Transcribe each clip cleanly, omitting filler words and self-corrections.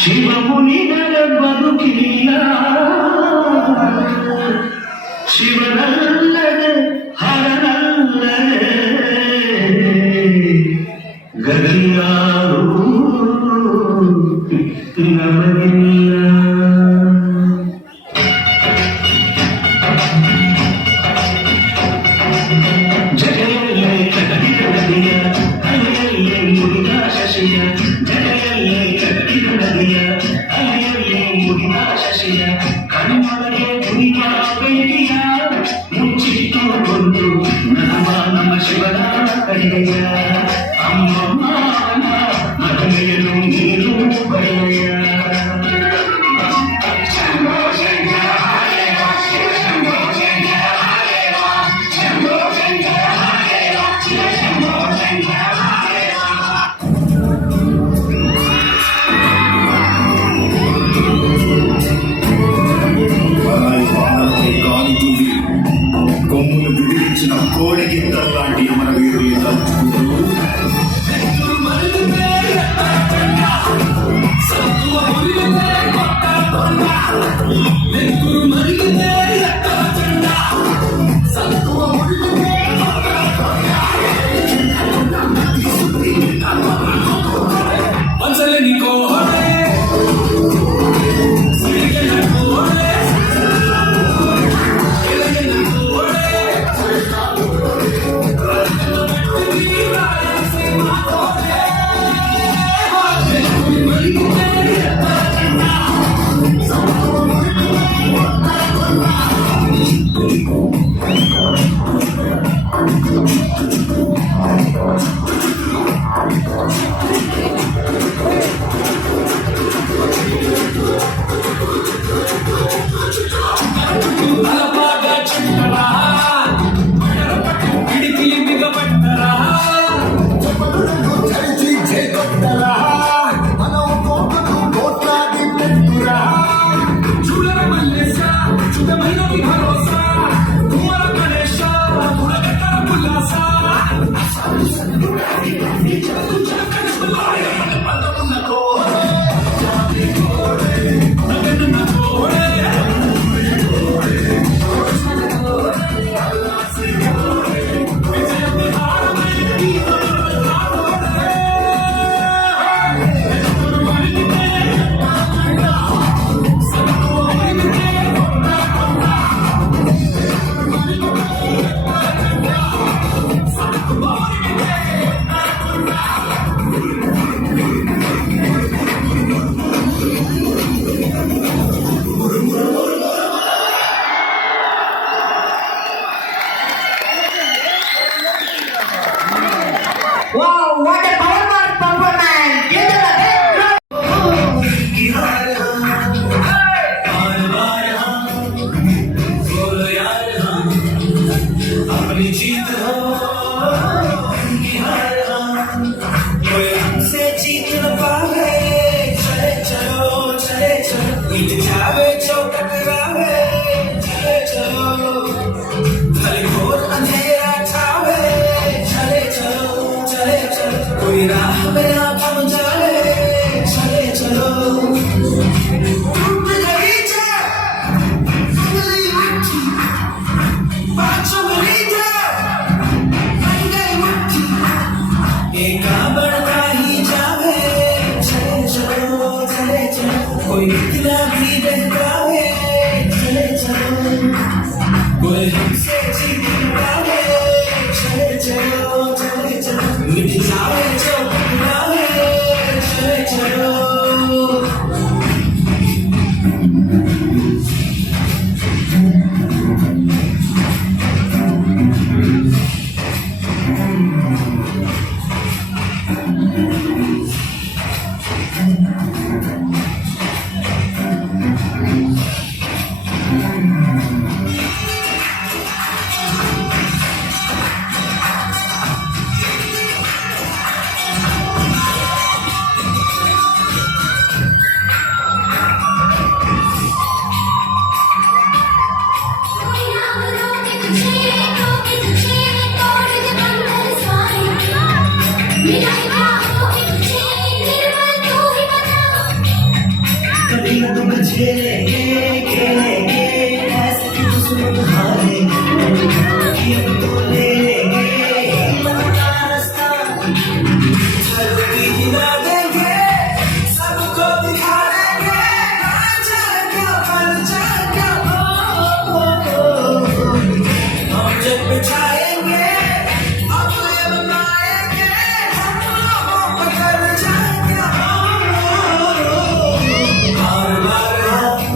ಶಿವಮುನಿಗಳ ಬದುಕಿಲ್ಲ ಶಿವನಲ್ಲದೆ ಹರನಲ್ಲದೆ ಗದಿಯಾರು ನಮಗಿಲ್ಲ. ಜಗಯಲ್ಲೇ ಕಟ್ಟಿದ ನದಿಯ ಅಲೆಯಲ್ಲೇ ಮುರಿದ ಶಶಿಯ ಜಗಯಲ್ಲೇ ಕಟ್ಟಿದ ನದಿಯ ಅಲೆಯಲ್ಲೇ ಮುರಿದ ಶಶಿಯ ಕಣ್ಣೊಳಗೆ ಕುಣಿಯ ಬೆಂಕಿಯ ಮುಚ್ಚಿಟ್ಟು ಕೊಂಡು ನಮ್ಮ ಶಿವನ ಕೈಯ ಅಮ್ಮಮ್ಮ ಮದುವೆಯನ್ನು ನೀರು ಬರೆಯ. కొమ్ములు విడిపించిన కోడిగిత్తల్లాంటి మన వీరుల్ని తలుచుకుంటూ कोई राह में आप हम जाए चले चलो टूट गई जा उंगली मुट्ठी बाजू मिली जा बन गई मुट्ठी एक बढ़ता ही जावे चले चलो कोई इतना भी बहकावे चले चलो कोई हमसे जीत पावे चले चलो मिट जावे जो टकरावे चले चलो कभी तुम झेलेंगे खेलेंगे ऐसे कि दुश्मन हारेंगे अब तो ले लेंगे हिम्मत का रास्ता जल्दी हिला देंगे सबको दिखा देंगे बन जाएगा हम जब बिछाएंगे अपने बनाएंगे हम लोगों पर कर जाएगा बार बार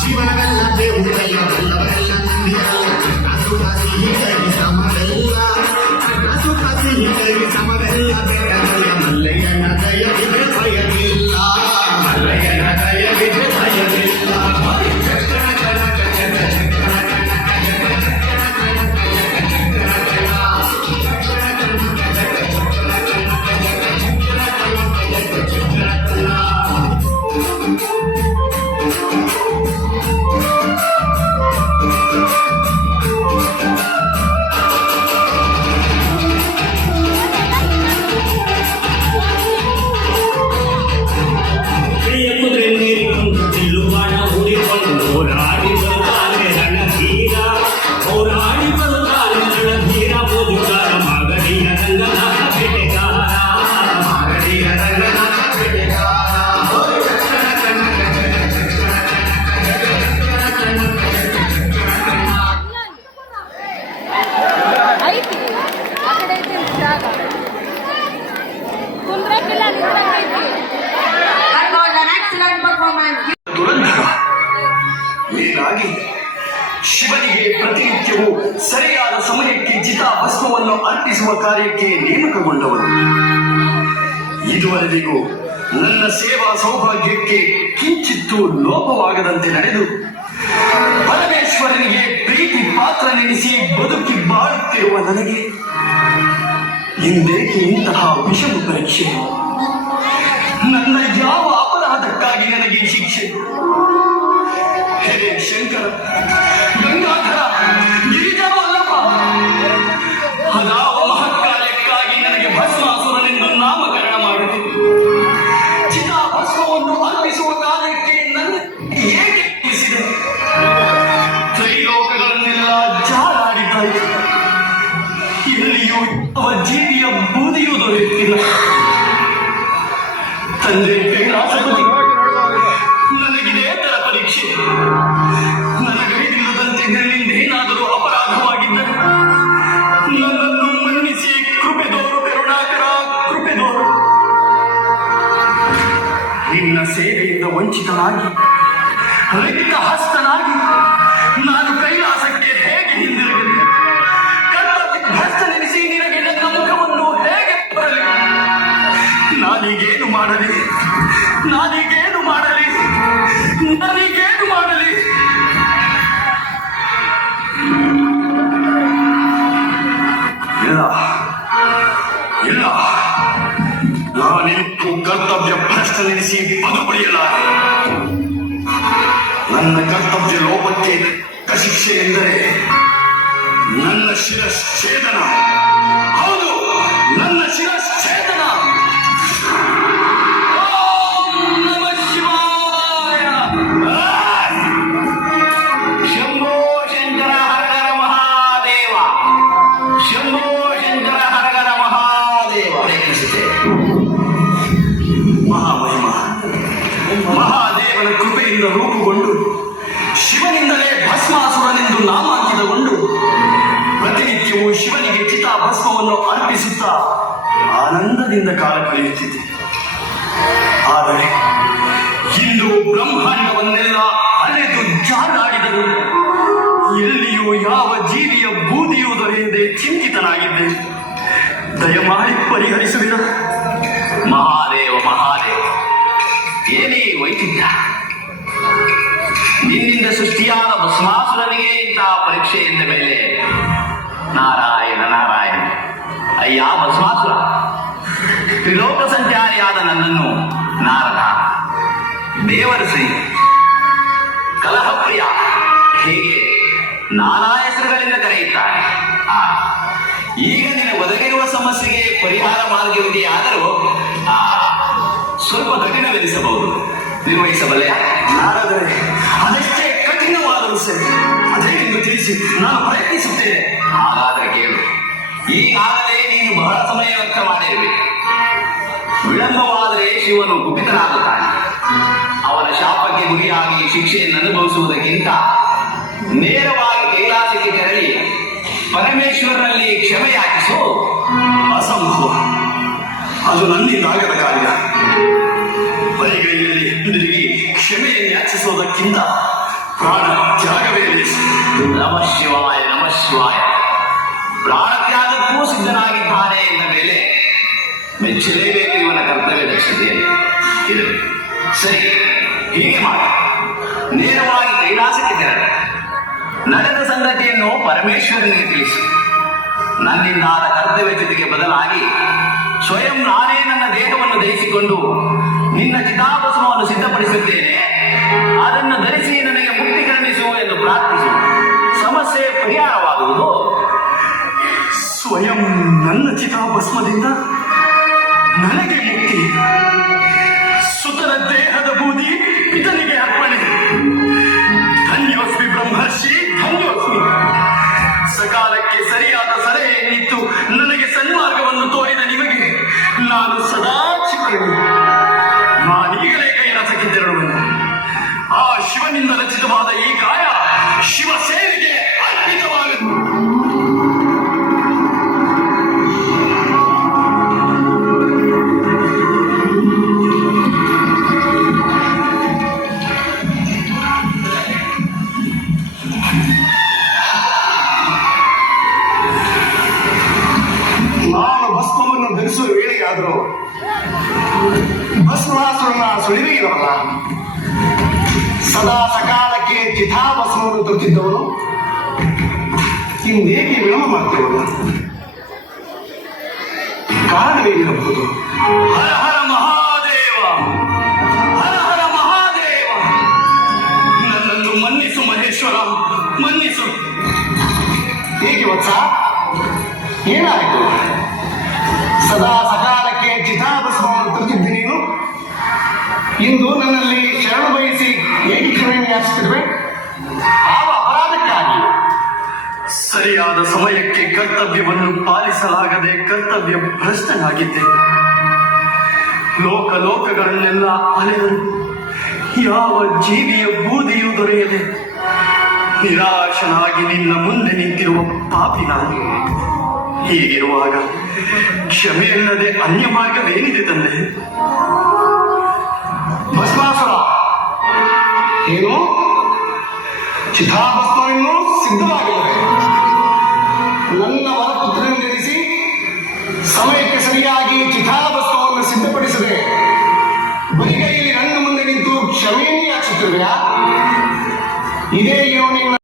ಜೀವನವೆಲ್ಲ ದೇವುಗಲ್ಲ ಬಲ್ಲವರೆಲ್ಲ ನಂಬಿರಲ್ಲ ಸುಖ ಸಿಹಿ ಕೈ ಸಮವೆಲ್ಲ ಸುಖ ಸಿಹಿ ಕೈ ಸಮವೆಲ್ಲ ಬೆಟ್ಟಗಲ್ಲ ಮಲ್ಲಯ್ಯನ ದಯವಿದ್ರೆ ಭಯವಿಲ್ಲ ಮಲ್ಲಯ್ಯನ ದಯವಿದ್ರೆ ಭಯವಿಲ್ಲ ಐತಿ ಆ ಕಡೆ ಐತಿ ಜಾಗ ಕುಂದ್ರಕ್ಕಿಲ್ಲ ನಿಂದ್ರಕ್ಕೈತಿ. That was an excellent performance. Dhurandhar ಹೀಗಾಗಿ ಶಿವನಿಗೆ ಪ್ರತಿನಿತ್ಯವೂ ಸರಿಯಾದ ಸಮಯಕ್ಕೆ ಚಿತಾಭಸ್ಮವನ್ನು ಅರ್ಪಿಸುವ ಕಾರ್ಯಕ್ಕೆ ನೇಮಕಗೊಂಡವನು. ಇದುವರೆಗೂ ನನ್ನ ಸೇವಾ ಸೌಭಾಗ್ಯಕ್ಕೆ ಕಿಂಚಿತ್ತೂ ಲೋಪವಾಗದಂತೆ ನಡೆದು ಪರಮೇಶ್ವರನಿಗೆ ಪ್ರೀತಿ ಪಾತ್ರನೆನಿಸಿ ಬದುಕಿ ಬಾಳುತ್ತಿರುವ ನನಗೆ ಇಂದೇಕೆ ಇಂತಹ ವಿಷಮ ಪರೀಕ್ಷೆ? ನನ್ನ ಯಾವ ಅಪರಾಧಕ್ಕಾಗಿ ನನಗೆ ಈ ಶಿಕ್ಷೆ? ಹೇ ಶಂಕರ, ಗಂಗಾಧರ, ಗಿರಿಜಾವಲ್ಲಭ, ಅದಾವ ಮಹತ್ಕಾರ್ಯಕ್ಕಾಗಿ ನನಗೆ ಭಸ್ಮಾಸುರನೆಂದು ನಾಮಕರಣ ಮಾಡಿದೆ. ಚಿತಾಭಸ್ಮವನ್ನು ಅರ್ಪಿಸುವ ಕಾರ್ಯಕ್ಕೆ ನನ್ನ ಏಕೆ ತಿಳಿಸಿದೆ? ತ್ರೈಲೋಕಗಳನ್ನೆಲ್ಲ ಜಾಲಾಡಿದ್ದಾಯಿತು. ಎಲ್ಲಿಯೂ ಯಾವ ಜೀವಿಯ ಬೂದಿಯೂ ದೊರೆಯುತ್ತಿಲ್ಲ. ತಂದೆ ಕೈಲಾಸಪತಿ, ನನಗಿದೆ ತರ ಪರೀಕ್ಷೆ. ನನಗೈದಿಲ್ಲದಂತೆ ನನ್ನಿಂದೇನಾದರೂ ಅಪರಾಧವಾಗಿದ್ದರೆ ನನ್ನನ್ನು ಮನ್ನಿಸಿ ಕೃಪೆದೋರು ಕರುಣಾಕರ, ಕೃಪೆದೋರು. ನಿನ್ನ ಸೇವೆಯಿಂದ ವಂಚಿತನಾಗಿ ರಿಕ್ತ ಹಸ್ತನಾಗಿ ನಾನು ಕೈಲಾಸಕ್ಕೆ ಹೇಗೆ ಹಿಂದಿರುಗಲಿ? ಕರ್ತವ್ಯ ಭ್ರಷ್ಟನೆನಿಸಿ ನಿನಗೆ ನನ್ನ ಮುಖವನ್ನು ಹೇಗೆ ಬರಲಿ? ನಾನೀಗೇನು ಮಾಡಲಿ? ನಾನೀಗೇನು ಮಾಡಲಿ? ನಾನೀಗೇನು ಮಾಡಲಿ? ಇಲ್ಲ ಇಲ್ಲ, ನಾನಿಂದು ಕರ್ತವ್ಯ ಭ್ರಷ್ಟನೆನಿಸಿ ಬದುಕುಳಿಯಲಾರೆ. ನನ್ನ ಕರ್ತವ್ಯ ಲೋಪಕ್ಕೆ ಶಿಕ್ಷೆ ಎಂದರೆ ನನ್ನ ಶಿರಶ್ಛೇದನ. ಹೌದು, ನನ್ನ ಶಿರಶ್ಛೇದನ. ಓಂ ನಮಃ ಶಿವಾಯ. ಶಂಭೋ ಶಂಕರ ಹರಹರ ಮಹಾದೇವ, ಶಂಭೋ ಶಂಕರ ಹರಹರ ಮಹಾದೇವ. ಮಹಾಮಹಿಮ ಮಹಾದೇವನ ಕೃಪೆಯಿಂದ ರೂಪುಗೊಂಡು ಶಿವನಿಂದಲೇ ಭಸ್ಮಾಸುರನೆಂದು ನಾಮಾಂಕಿತಗೊಂಡು ಪ್ರತಿನಿತ್ಯವೂ ಶಿವನಿಗೆ ಚಿತಾಭಸ್ಮವನ್ನು ಅರ್ಪಿಸುತ್ತಾ ಆನಂದದಿಂದ ಕಾಲ ಕಳೆಯುತ್ತಿದ್ದೆ. ಆದರೆ ಇಂದು ಬ್ರಹ್ಮಾಂಡವನ್ನೆಲ್ಲ ಅಲೆದು ಜಾಲಾಡಿದರು. ಎಲ್ಲಿಯೂ ಯಾವ ಜೀವಿಯ ಬೂದಿಯೂ ದೊರೆಯದೆ ಚಿಂತಿತನಾಗಿದ್ದೆ. ದಯಮಾಡಿ ಪರಿಹರಿಸುವಿರ? ಮಹಾದೇವ ಮಹಾದೇವ, ಏನೇ ವೈಚಿತ್ಯ? ನಿನ್ನಿಂದ ಸೃಷ್ಟಿಯಾದ ಭಸ್ಮಾಸುರನಿಗೆ ಇಂತಹ ಪರೀಕ್ಷೆ ಎಂದ ಮೇಲೆ ನಾರಾಯಣ ನಾರಾಯಣ. ಅಯ್ಯ ಭಸ್ಮಾಸುರ, ತ್ರಿಲೋಕ ಸಂಚಾರಿಯಾದ ನನ್ನನ್ನು ನಾರದ, ದೇವರಸಿ, ಕಲಹಪ್ರಿಯ ಹೀಗೆ ನಾನಾ ಹೆಸರುಗಳಿಂದ ಕರೆಯುತ್ತಾರೆ. ಈಗ ನಿನ್ನ ಒದಗಿರುವ ಸಮಸ್ಯೆಗೆ ಪರಿಹಾರ ಮಾರ್ಗವಿದೆಯಾದರೂ ಸ್ವಲ್ಪ ಕಠಿಣವೆನಿಸಬಹುದು. ನಿರ್ವಹಿಸಬಲ್ಲೆಯ? ನಾರದರೆ ಅದೆಷ್ಟೇ ಕಠಿಣವಾದರೂ ಸರಿ, ಅದೇ ಎಂದು ತಿಳಿಸಿ ನಾನು ಪ್ರಯತ್ನಿಸುತ್ತೇನೆ. ಹಾಗಾದರೆ ಕೇಳು. ಈಗಾಗಲೇ ನೀನು ಬಹಳ ಸಮಯ ವ್ಯರ್ಥ ಮಾಡಿರಬೇಕು. ವಿಳಂಬವಾದರೆ ಶಿವನು ಕುಪಿತನಾಗುತ್ತಾನೆ. ಅವನ ಶಾಪಕ್ಕೆ ಗುರಿಯಾಗಿ ಶಿಕ್ಷೆಯನ್ನು ಅನುಭವಿಸುವುದಕ್ಕಿಂತ ನೇರವಾಗಿ ಕೈಲಾಸಕ್ಕೆ ತೆರಳಿ ಪರಮೇಶ್ವರನಲ್ಲಿ ಕ್ಷಮೆ ಯಾಚಿಸು. ಅಸಂಭವ, ಅದು ನನ್ನಿಂದ ಆಗದ ಕಾರ್ಯ. ಬರಿಗೈಯಲ್ಲಿ ಹಿಂದಿರುಗಿ ಕ್ಷಮೆಯನ್ನು ಯಾಚಿಸುವುದಕ್ಕಿಂತ ಪ್ರಾಣ ತ್ಯಾಗವೇ ನಿಲ್ಲಿಸು. ನಮಃ ಶಿವಾಯ ನಮಃ ಶಿವಾಯ. ಪ್ರಾಣ ತ್ಯಾಗಕ್ಕೂ ಸಿದ್ಧನಾಗಿದ್ದಾನೆ ಎಂದ ಮೇಲೆ ಮೆಚ್ಚಲೇಬೇಕು ಇವನ ಕರ್ತವ್ಯ ದಕ್ಷತೆಯಲ್ಲಿ ಇರಬೇಕು. ಸರಿ, ಹೀಗೆ ಮಾಡಿ ನೇರವಾಗಿ ಕೈಲಾಸಕ್ಕೆ ತೆರಳ. ನಡೆದ ಸಂಗತಿಯನ್ನು ಪರಮೇಶ್ವರನಿಗೆ ತಿಳಿಸು. ನನ್ನಿಂದಾದ ಕರ್ತವ್ಯ ಜೊತೆಗೆ ಬದಲಾಗಿ ಸ್ವಯಂ ನಾನೇ ನನ್ನ ದೇಹವನ್ನು ದಹಿಸಿಕೊಂಡು ನಿನ್ನ ಚಿತಾಭಸ್ಮವನ್ನು ಸಿದ್ಧಪಡಿಸುತ್ತೇನೆ, ಅದನ್ನು ಧರಿಸಿ ನನಗೆ ಮುಕ್ತಿ ಕರುಣಿಸು ಎಂದು ಪ್ರಾರ್ಥಿಸು. ಸಮಸ್ಯೆ ಪರಿಹಾರವಾಗುವುದು. ಸ್ವಯಂ ನನ್ನ ಚಿತಾಭಸ್ಮದಿಂದ ನನಗೆ ಮುಕ್ತಿ. ಸುತನ ದೇಹದ ಬೂದಿ ಪಿತನಿಗೆ ಅರ್ಪಣೆ. ಧನ್ಯೋಸ್ಮಿ ಬ್ರಹ್ಮರ್ಷಿ, ಧನ್ಯೋಸ್ಮಿ. ಸಕಾಲಕ್ಕೆ ಸರಿಯಾದ ಸಲಹೆಯನ್ನಿತ್ತು ನನಗೆ ಸನ್ಮಾರ್ಗವನ್ನು ತೋರಿದ ನಿಮಗೆ ನಾನು ಸದಾ ಚಿಕ್ಕನು. ನಾನೀಗಲೇ ಕೈಲಾಸಕ್ಕೆ ತೆರಳುವೆನು. ಆ ಶಿವನಿಂದ ರಚಿತವಾದ ಈ ಕಾಯ ಶಿವ ಸೇವೆಗೆ ಅರ್ಪಿತವಾಗದು. ನಾನು ಭಸ್ಮವನ್ನು ಧರಿಸುವ ವೇಳೆಯಾದರೂ ಭಸ್ಮಾಸುರನ ಸುಳಿವೆಯಿರಲ್ಲ. ಸದಾ ಸಕಾಲಕ್ಕೆ ಚಿತಾಭಸ್ಮವನ್ನು ತರುತ್ತಿದ್ದವನು ಇಂದೇಕೆ ವಿಳಂಬ ಮಾಡ್ತಿರುವನು? ಕಾರಣವೇನಿರಬಹುದು? ಹರ ಹರ ಮಹಾದೇವ, ಹರ ಹರ ಮಹಾದೇವ. ನನ್ನನ್ನು ಮನ್ನಿಸು ಮಹೇಶ್ವರ, ಮನ್ನಿಸು. ಹೇಗೆ ವತ್ಸ, ಏನಾಯಿತು? ಸದಾ ಸಕಾಲಕ್ಕೆ ಚಿತಾಭಸ್ಮವನ್ನು ತರುತ್ತಿದ್ದೆ ನೀನು, ಇಂದು ನನ್ನಲ್ಲಿ ಶರಣು ಬಯಸಿ ಏಕೆ ಕ್ಷಮೆಯನ್ನು ಯಾಚಿಸುತ್ತಿರುವೆ? ಯಾವ ಅಪರಾಧಕ್ಕಾಗಿ? ಸರಿಯಾದ ಸಮಯಕ್ಕೆ ಕರ್ತವ್ಯವನ್ನು ಪಾಲಿಸಲಾಗದೆ ಕರ್ತವ್ಯ ಭ್ರಷ್ಟನಾಗಿದ್ದೆ. ಲೋಕಗಳನ್ನೆಲ್ಲ ಅಲೆದರು, ಯಾವ ಜೀವಿಯ ಬೂದಿಯೂ ದೊರೆಯದೆ ನಿರಾಶನಾಗಿ ನಿನ್ನ ಮುಂದೆ ನಿಂತಿರುವ ಪಾಪಿ ನಾನು. ಹೀಗಿರುವಾಗ ಕ್ಷಮೆಯಲ್ಲದೆ ಅನ್ಯ ಮಾರ್ಗವೇನಿದೆ ತಂದೆ? ಭಸ್ಮಾಸುರ, ಏನು ಚಿತಾಭಸ್ಮವನ್ನು ಸಿದ್ಧವಾಗಿಲ್ಲವೇ? ನನ್ನ ವರಪುತ್ರನೆನಿಸಿ ಸಮಯಕ್ಕೆ ಸರಿಯಾಗಿ ಚಿತಾಭಸ್ಮವನ್ನು ಸಿದ್ಧಪಡಿಸದೆ ಬರಿಗೈಯಲ್ಲಿ ನನ್ನ ಮುಂದೆ ನಿಂತು ಕ್ಷಮೆಯನ್ನೇ ಯಾಚಿಸುತ್ತಿರುವೆಯಾ? ಇದೇ ನಿನ್ನ